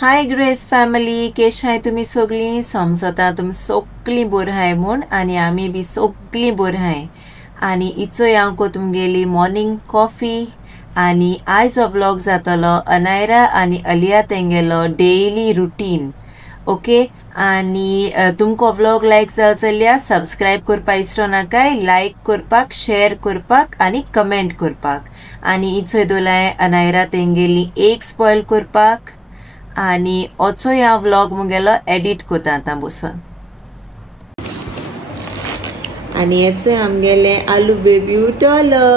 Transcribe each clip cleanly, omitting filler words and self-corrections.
हाय grace family, केश hi तुम्ही सगळीं? समजता तुमी सगळीं बरी हाय म्हूण, आनी आमी बी सगळीं बरी हाय. आनी इचोय हांव को तुमगेली मॉर्निंग कॉफी. आनी आयचो व्लॉग जातलो अनायरा आनी अलिया तेंगेलो डेली रुटीन. ओके, आनी तुमको व्लॉग लायक जाल जाल्यार सबस्क्रायब करपाक विसरो नाकाय, लायक करपाक, शेअर करपाक आनी कमेंट करपाक. आनी इचोय दोलाय अनायरा तेंगेली एक स्पॉयल करपाक. आनी ओचो ह्या व्लॉग मुगेलो एडिट कोता आतां बसून. आनी हेचो आमगेले आलू बेबी उठलो.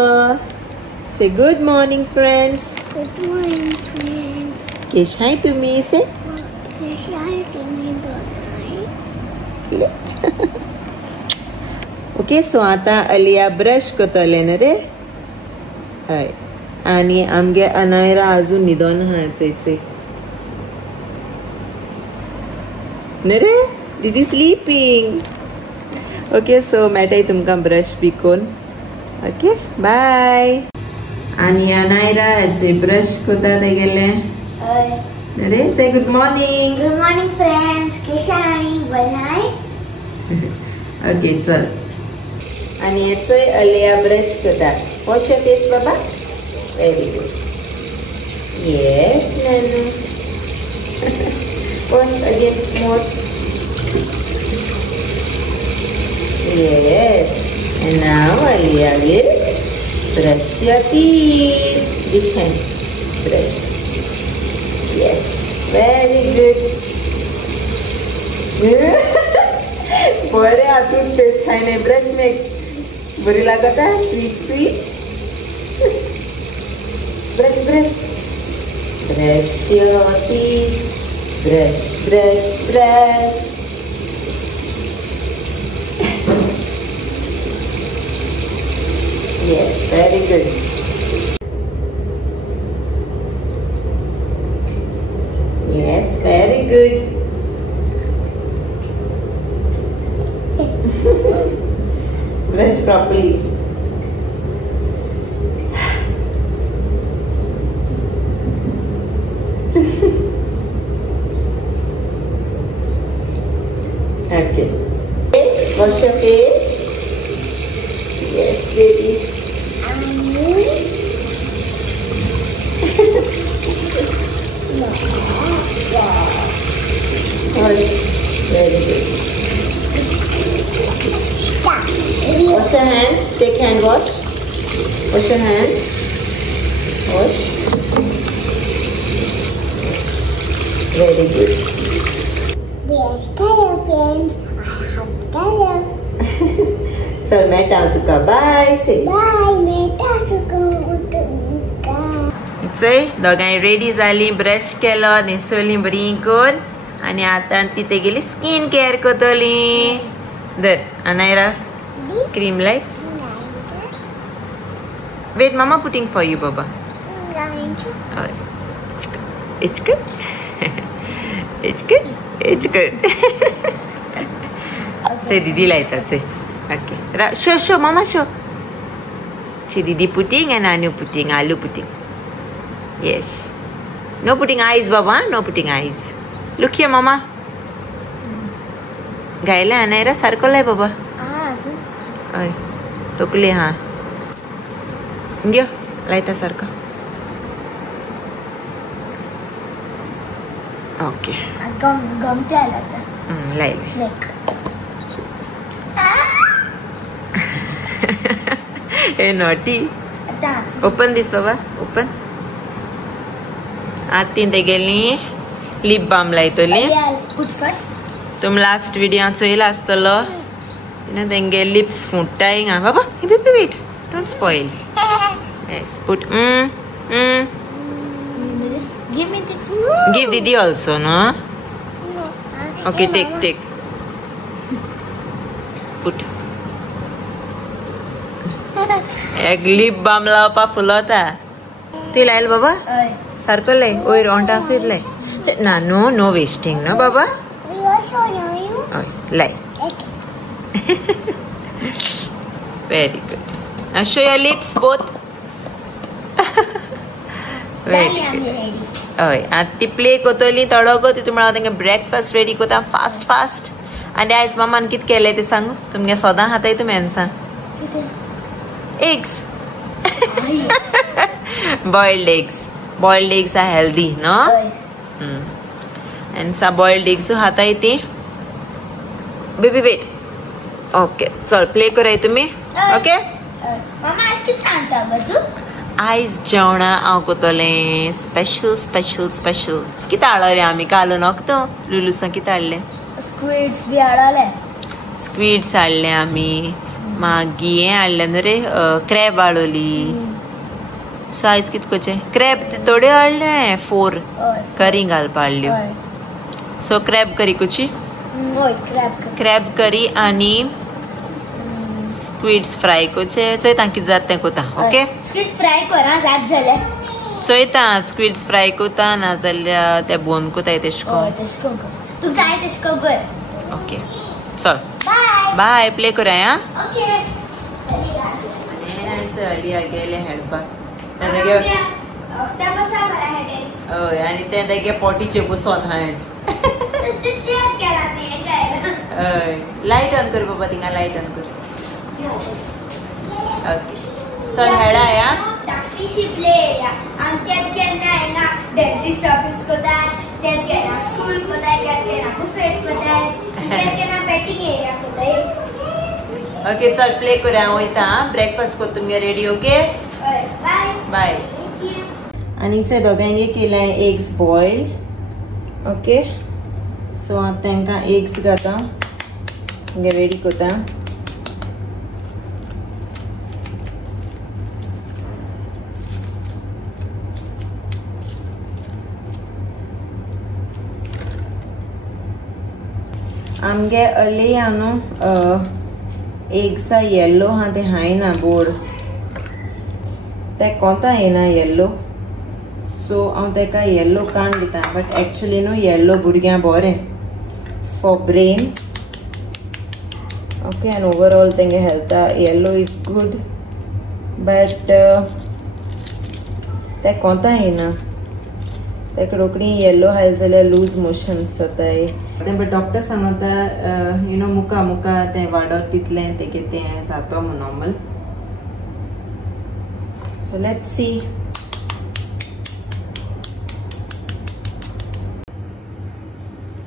Say good morning friends. Good morning friends. Kesh hi तुम्ही? से केश हाय तुम्ही बोलाय. ओके, सो आता अलिया ब्रश कोतले न रे. हय, आनी आमगे अनायरा अजून न्हिदोन आहा चोयचोय. नरे दीदी स्लीपिंग. ओके, सो मेळटाय तुमकां ब्रश बी कोन. Okay, bye. आनी अनायरा हेचे ब्रश कोता तेगेले. अरे say good morning. Good morning friends. Kesh hi बोलाय. ओके चल. आनी हेचोय अलिया ब्रश कोता. वॉश योर फेस बाबा. Very good. येस नानू. Wash again more. Yes. And now Alia will brush your teeth. This hand. Brush. Yes. Very good. बरे हातून test आहे नाही. ब्रश में बरी लागत आहे. Sweet sweet. Brush brush. Brush your teeth. Brush, brush, brush. Yes, very good. Yes, very good. Brush properly. Okay. Yes, wash your face. Yes, baby. Very good. Wash your hands. Take hand wash. Wash your hands. Wash. Very good. Yes, color friends. I have color. चल मेळटा हांव तुका. Bye से. Bye, मेळटा तुका. चय दोगांय ready जाली. ब्रश केलो, न्हेसोली बरी कोन. आनी आतां ती तेगेली स्किन केअर कोतली. धर अनायरा क्रीम लायक. वेट, मामा पुटिंग फॉर यू बाबा. It's good. It's good. It's good. Say Didi later. Say. Okay. Show, Mama show. See Didi putting and Anu putting, Alu putting. Yes. No putting eyes, Baba. No putting eyes. Look here, Mama. Gaila Anaira circle hai, Baba. Ay. Tokle ha. Indio. Laita circle. Okay. Gum tell it. Lay. Neck. Hey, naughty. Open this, Baba. Open. Atin tegelni lip balm laitoli. Put first. तुम last video चोयला आसतलो. You know, तेंगे lips फुट्टाय हां. Baba, wait. Don't spoil. Yes, put. Give me this. Give Didi also, no? No. Okay, take. Put. एक lip balm लावपा फुलता ती Lyell बाबा सारको लाय वयर ओंटा सुरलाय ना नो नो वेस्टिंग ना बाबा लाय very good now show your lips both very good ओय आती प्ले कोतली तडोगो ती तुम्हाला तांगे ब्रेकफास्ट रेडी कोता फास्ट फास्ट आणि आज मामान कित केले ते सांगू तुमगे सदा हाताय तुमी सांग eggs boiled eggs are healthy no and some boiled eggs हाताय ते बेबी वेट ओके चल प्ले कराय तुम्ही ओके मामा आज कित आणता ग तू आयज जेवणा हांव कोतलें स्पेशल कितें हाडलो रे आमी कालो नकतो लुलुसा कितें हाडलें स्क्विड्स बी हाडले स्क्विड्स हाडले आमी मागी हें हाडलें न्हू रे क्रॅब हाडली सो आयज कितें करचें क्रॅब थोडे हाडले 4 करी घालपा हाडल्यो सो क्रॅब करी करची क्रॅब करी आनी स्क्विड्स फ्राय करचे चोयता कितें जाता तें कोता ओके स्क्विड्स फ्राय करा जात जाल्यार चोयता स्क्विड्स फ्राय कोता ना जाल्यार ते बोन कोताय तेशको तू जाय तेशको कर ओके चल बाय प्ले करूया हा ओके चली गेले हेडपाक आणि ते तेगे पोटीचे बसोन हायच लाईट ऑन कर बाबा थिंगा लाईट ऑन कर ओके चल हेडा या धाकटीशी प्ले एरिया आमच्यात केन्ना येना डेंटिस्ट ऑफिस कोताय केन्ना केन्ना स्कूल कोताय केन्ना बुफेट कोताय केन्ना बेटिंग एरिया कोताय ओके चल प्ले करूया वयता ब्रेकफास्ट को तुमगे रेडी ओके बाय बाय आणि चोय दोगांगे केलाय एग्स बॉइल्ड ओके सो आता तांकां एग्स घाता रेडी कोता आमगे अली आनो एग्सा येल्लो हा ते हाय ना बोर्ड ते कोंता येना येल्लो सो हांव तेका येल्लो काण दिता बट एक्चुअली न्हू येल्लो भुरग्यां बरें for brain okay and overall तेंगे हेल्था येल्लो इज गुड बट ते कोंता येना तेका रोखडी येल्लो हाय जाल्यार लूज मोशन्स जाताय बट डॉक्टर सांगता यू नो मुका ते वाडत तितलें तेगे तें जातो नॉर्मल सो लेट्स सी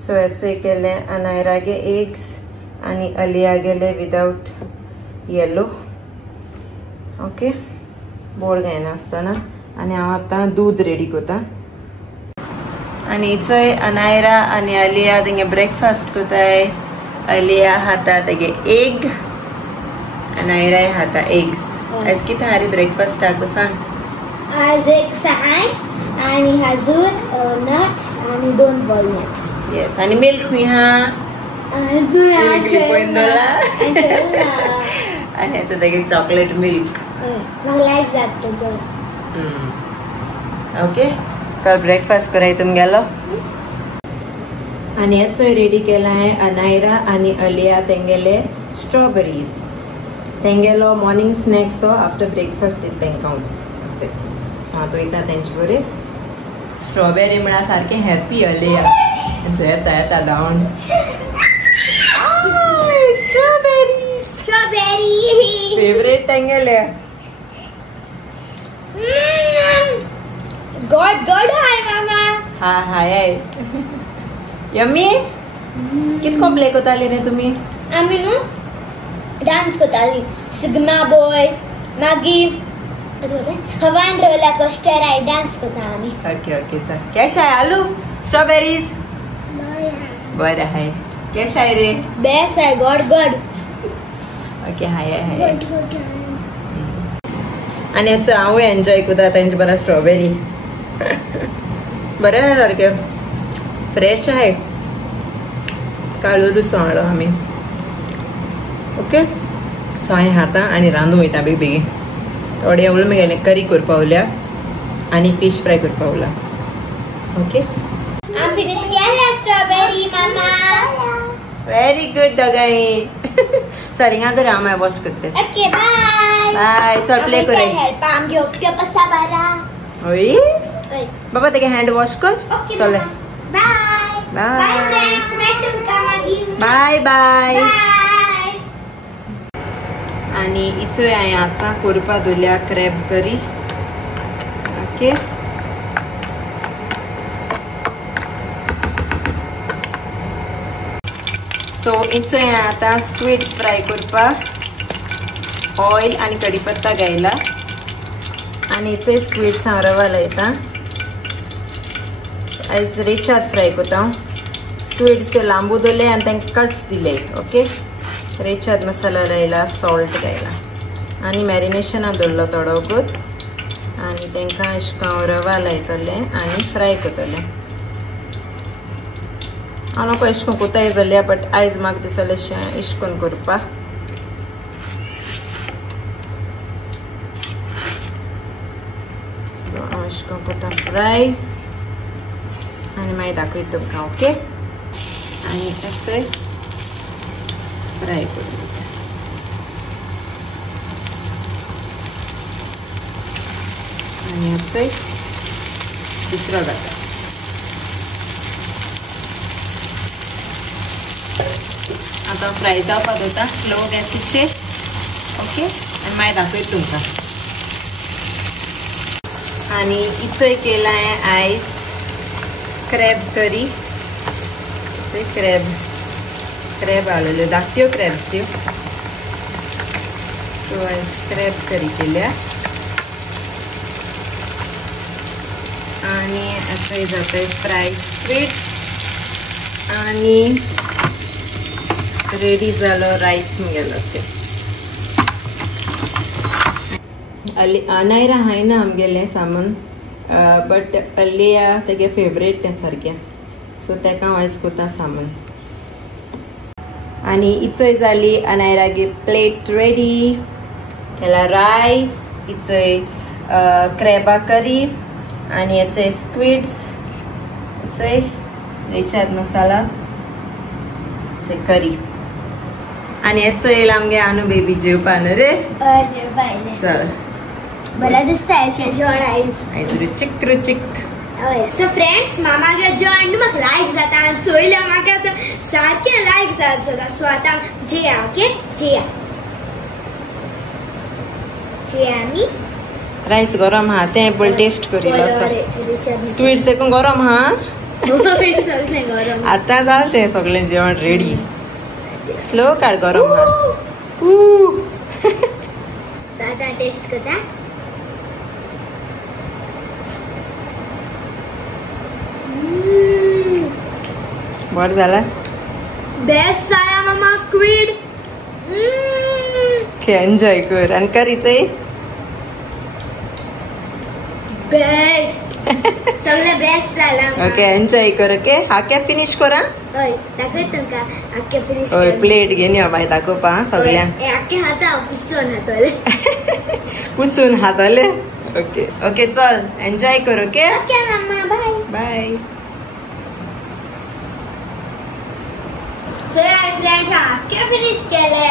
सो हेचो केले अनायरागे एग्स आनी अलिया गेले विदाउट येलो ओके बोर्ड घायनासतना आनी हांव आतां दूद रेडी कोता आनी चोय अनायरा आनी अलिया तेंगे ब्रेकफास्ट कोताय अलिया खाता तेगे एग अनायराय खाता एग्स आज कितें हारी ब्रेकफास्ट आको सांग आज एक सहाय आणि हाजूर नट्स आणि 2 वॉलनट्स येस आणि मिल्क हुई हा आणि याचं तेगे चॉकलेट मिल्क म्हाका लायक जात तेजो ओके चल ब्रेकफास्ट कराय तुमगेलो आणि याचो रेडी केलाय अनायरा आणि अलिया तेंगेले स्ट्रॉबेरीज तेंगेलो मॉर्निंग स्नॅक्स आफ्टर ब्रेकफास्ट दित तेंकां सात वयता तेंचे बरे स्ट्रॉबेरी म्हणा सारखे हॅपी अलिया येता धांवन स्ट्रॉबेरी फेवरेट तेंगेले गॉड हाय मामा हा हाय यम्मी कितको प्ले कोताली रे तुमी आमी न्हू डान्स कोताली सिग्मा बॉय मागीर हवान रोलर कोस्टर आहे डान्स कोता आमी ओके ओके चल कशें आहे आलू स्ट्रॉबेरीज बरें हाय कशें आहे रे बेस्ट आहे गॉड ओके हाय आनी हेचो हांव एन्जॉय कोता तेंचे बरा स्ट्रॉबेरी बरें आहा सारकें फ्रेश आहे काळूरूच हाडलो आमी ओके सो हांवें खाता आनी रांदूं वयता बेगीन थोडे उळमेगेले करी करपावल्या आणि फिश फ्राय करपावला. ओके I'm finished केले स्ट्रॉबेरी मामा. व्हेरी गुड दोगाई. सरी हांगा तर हांव वॉश करते. Okay bye. बाय. चल प्ले करे. हेल्प आम घेऊ के पसा बारा. ओय बाबा तेगे हँड वॉश कर. चल बाय. Bye friends. मैं तुमका मागीन. Bye bye. बाय. आणि इचो हांवें आतां करपा दवरल्या क्रॅब करी. ओके सो इचो हांवें आतां स्क्विड्स फ्राय करपाक ऑयल आनी कढीपत्ता घायला आनी इचो स्क्विड्स हांव रवा लायता. आयज रेचाद फ्राय कोता हांव. स्क्विड्स ते लांबू दवरले आनी तांकां कट्स दिले. ओके रेचाद मसाला लायला, सॉल्ट घायला आनी मॅरिनेशनाक दवरलो थोडो वगत आनी तांकां अशें हांव रवा लायतले आनी फ्राय करतले. हांव नको अशें करून कोताय जाल्या बट आयज म्हाका दिसलें अशें अशें करून करपाक. सो हांव अशें करून कोता फ्राय आनी मागीर दाखयता तुमकां. ओके आनी अशें फ्राय करून आणि असे दुसरा घालता. आता फ्राय जावपाक दवरता स्लो गॅसीचेर. ओके आनी मागीर दाखयता तुमकां. आनी इचोय केला हांवें आयज क्रॅब करी. क्रॅब हाडलेल्यो धाकट्यो क्रॅब्स त्यो. सो आयज क्रॅब करी केल्या आणि असं जातंय फ्राय स्क्विड आणि रेडी झालो राईस गेलो ते. अनायरा हाय ना आमगेलें सामान बट अल्लिया तेगे फेवरेट तें सारकें सो तेका हांव आयज कोता सामान. आणि इचोय जाली अनायरागे प्लेट रेडी. केला राईस, इचोय क्रॅबा करी आणि याचे स्क्विड्स, याचे रेचाद मसाला, याचे करी आणि याचं येईल आमगे आनू बेबी जेवपा न्हू रे. चल बरं दिसता अशें जेवण आयज रुचीक रुचीक. सो फ्रेंड्स मामागे जेवण म्हाका लायक जाता आनी चोयल्यार म्हाका सारकें लायक जाता. सो आतां जेया. ओके जेया आमी. राईस गरम हा ते पण टेस्ट करिलो. स्क्विड्स एकूण गरम हा. आता जाल ते सगळें जेवण रेडी. स्लो काड गरम हा. आता टेस्ट करता. बरं झाला. बेस्ट झाला मामा स्क्विड. एन्जॉय कर आणि करीचंय बेस्ट. सगळं बेस्ट झाला. ओके एन्जॉय कर. ओके हाके फिनिश करा. हय दाखयत तुमका हाके फिनिश. हय प्लेट घेवन यो मागीर दाखोवपा सगळ्यांक. हाके हाता पुसून हातले. पुसून हातले. ओके ओके चल एन्जॉय कर. ओके ओके मम्मा बाय बाय. चल फ्रेंड्स हाके फिनिश केले.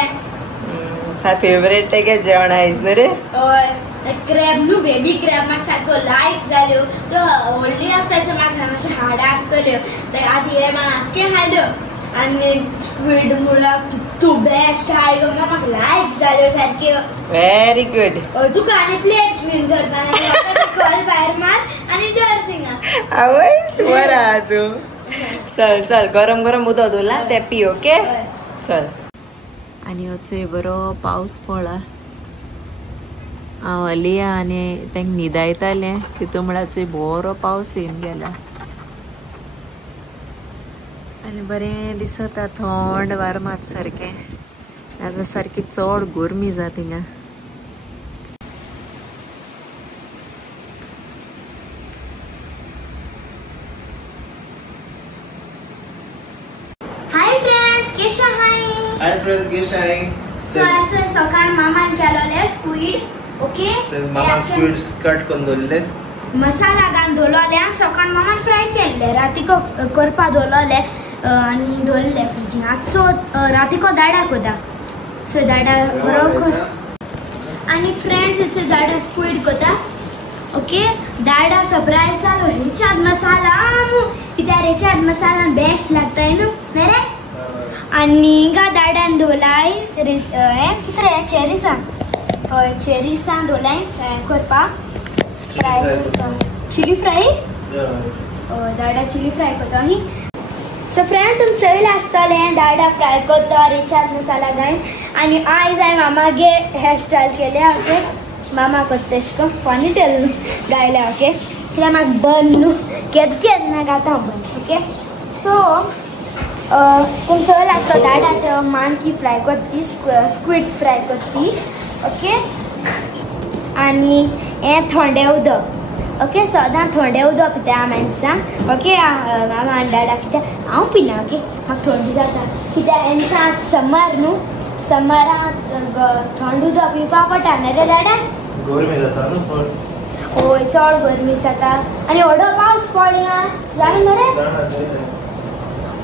फेवरेट तेगे जेवण आयज न्हू रे. हय क्रॅब न्हू बेबी क्रॅब म्हाका सारको लायक जाल्यो. त्यो व्हडली आसताच्यो म्हाका मातशें हाडां आसतल्यो आदी हे म्हाका हाके हाडल्यो आनी स्क्विड मुळा कितू बेस्ट हाय गो म्हाका लायक जाल्यो सारक्यो. Very good. तुका आनी प्लेट क्लीन करपाक कॉल भायर मार आनी दर थिंगा. आवय बरा तू. चल चल गरम गरम उदक दवरला ते पी. ओके चल. आणि वचोय बरो पावस पडला. हांव अलिया आनी तांकां न्हिदायतालें तितू म्हळ्यार बरो पावस येवन गेला आनी बरें दिसता. थंड वार मात सारकें आतां सारकी चड गरमी जाता हिंगा. हाय फ्रेंड्स केशा हाय. हाय फ्रेंड्स केशा हाय. सो आज सकाळ मामान केलोले स्क्विड. ओके ओके मामा स्क्विड्स कट करून दवरले मसाला घालून दवरले आनी सकाळ मामा फ्राय केल्ले रातीको करपा दवरले आनी दवरले फ्रिजींत सो रातीको दाडा कोता सो दाडा बरो कर आनी फ्रेंड्स इट्स दाडा स्क्विड कोता ओके दाडा सरप्राइज जालो रिचार्ज मसाला कित्याक रिचार्ज मसाला बेस्ट लागता न्हू बरें आनी गा दाड्यान दवरलाय हें कितें चेरीसां हय चेरीसां दवरलाय फ्राय करपाक फ्राय करता चिली फ्राय दाडा चिली फ्राय करता न्ही सो फ्रेंड तुमचें चोयलें आसतलें दाडा फ्राय करता रिचार्ज मसाला घालून आनी आयज हांवें मामागे हेअरस्टायल केल्या ओके मामा करता एश को पॉनीटेल गायल्या ओके कित्याक म्हाका बन न्हू केद केन्ना घालता बन ओके सो तुमचो चोयलें आसता दाडा माणकी फ्राय करती स्क्विड्स फ्राय करती ओके आनी हें थंडें उदक ओके सदां थंडें उदक पिता हांवें ओके मामा आनी दाडा कित्याक हांव पिना ओके म्हाका थंडी जाता कित्याक हेंचा समर न्हू समरांत थंड उदक पिवपा पडटा न्हू रे दाडा गरमी जाता न्हू चड हय चड गरमी जाता आनी व्हडलो पावस पडला जाणा मरे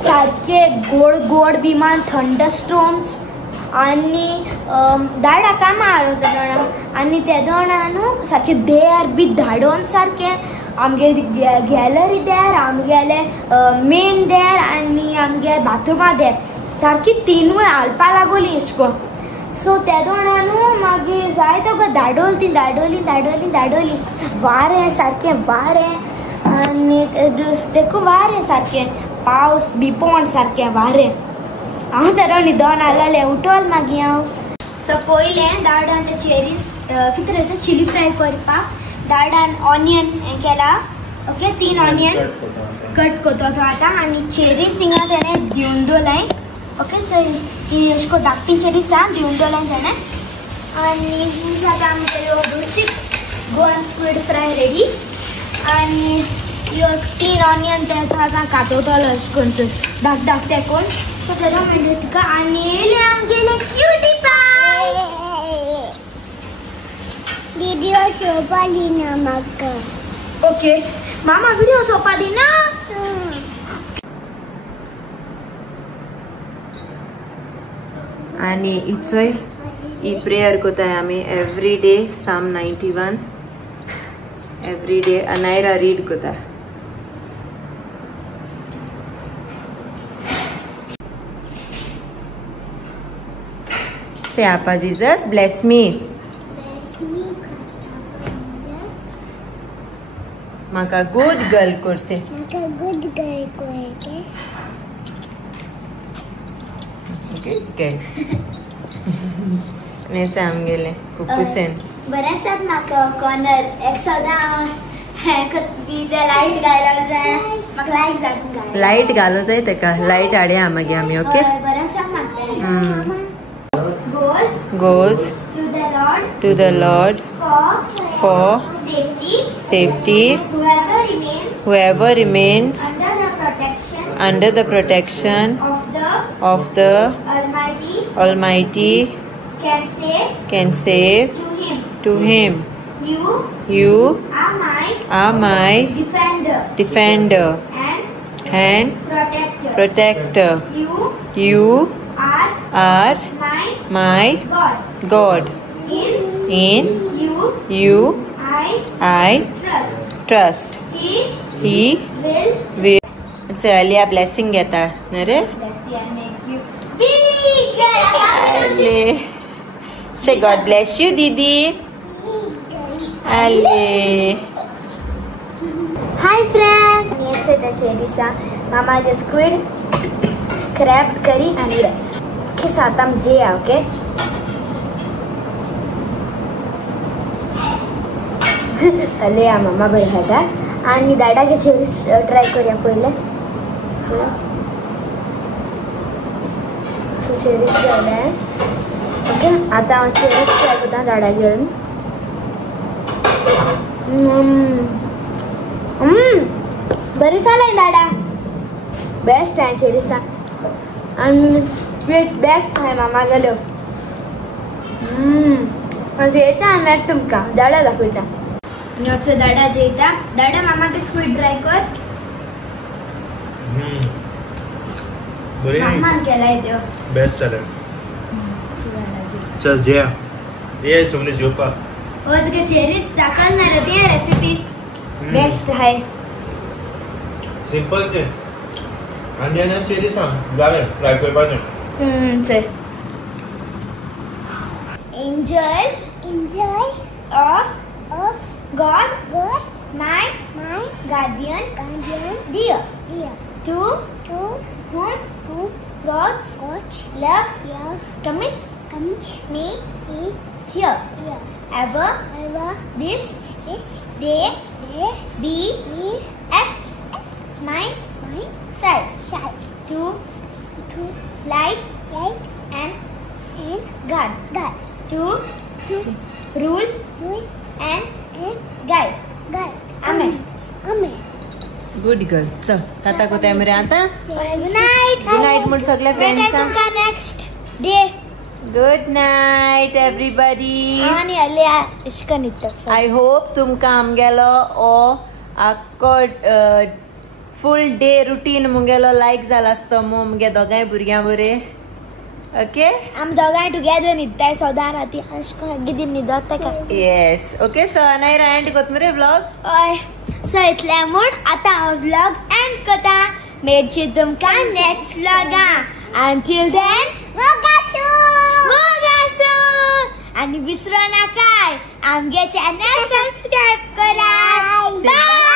सारके गोड गोड विमान थंड स्टोम्स आनी दाडा कामां हाडून जाणा आनी ते जाणा न्हू सारके देर बी धाडोवन सारके आमगे गॅलरी देर आमगेले मेन देर आनी आमगे बाथरुमा देर सारकी तिनूय हालपा लागोली अशें करून सो ते जाणा न्हू मागीर जाय तो धाडोली धाडोली वारें सारकें वारें आनी तेका वारें सारकें पावस बिपोण सारकें वारें हांव तर न्हिदोन आसलें उठोल मागीर हांव सो पयलें दाडान ते चेरीज कितें रे चिली फ्राय करपाक दाडान ऑनियन हें केला ओके 3 ऑनियन कट करता तो आतां आनी चेरीज थिंगा तेणें दिवन दवरलाय ओके ती अशें करून धाकटी चेरीज आहा दिवन दवरलाय तेणें आनी जाता आमगे रुचीक गोवन स्क्विड फ्राय रेडी आनी ह्यो 3 ऑनियन ते आतां कातोवतलो अशें करून धाकटे करून सो तेका म्हणटा तुका आनी येयले आमगेले क्यूटी पाय व्हिडिओ सोपा दिना म्हाका ओके मामा व्हिडिओ सोपा दिना आनी इचोय ही प्रेयर कोताय आमी एवरी डे साम 91 एवरी डे अनायरा रीड कोता Say, Papa Jesus, bless me. Maka good girl kurse. Maka good girl kurse. Okay, okay. Nesa amgele kukusen. बरेच म्हाका कॉर्नर एक सदां बी ते लायट घालूंक जाय म्हाका लायट जागूंक जाय लायट घालूंक जाय तेका लायट हाडया मागीर आमी ओके बरेच सांगता goes to the Lord for safety whoever remains under the protection of the Almighty can say to him you are my defender and protector you are my God. In you I trust. He will. So Alia blessing geta, nare? Say God bless you, Didi. Ali. Hi friends. Yes, the Cherisa. Mama the squid, crab curry and rice. के साथ हम जे okay अले आ मम्मा बैठा आणि दाडा के cherries try करूया पहिले cherries घेवले okay आता हांव चेरीज ट्राय करता दाडा घेवन बरी जालें दाडा बेस्ट आहे चेरीज आणि बेस्ट आहे मामा गेलो येता आम्ही तुमका दाडा दाखवता आणि असं दाडा जेता दाडा मामाके स्क्विड ट्राय कर मामान केलाय तो बेस्ट सॅलड चल जे ये सोमने जोपा हो तुका चेरीज दाखवणार ती रेसिपी बेस्ट आहे सिंपल ते आणि चेरी सांग जावे फ्राय करपाचे चल angel of God my guardian dear to whom God's love commits me here ever this day be at my side to light and guard to rule and guide amen good girl चल ताता को मरे आता good night म्हण सगळ्या फ्रेंड्सांक next day good night everybody आणि आले इश्कन इतक आय होप तुमकां आमगेलो ओ आख्खो फुल डे रुटीन मुगेलो लायक जाला आसतो मुगे दोगांय भुरग्यां बरे ओके आम दोगांय टुगेदर न्हिदताय सदां राती अशको गिदी न्हिदता का yes okay so Anaira and कोत मरे ब्लॉग हय सो इतले म्हूण आतां हांव व्लॉग एंड करता मेळची तुमकां नेक्स्ट व्लॉगा अंटील देन मोगासो आनी विसरो नाकाय आमगे चॅनल सबस्क्राइब करा बाय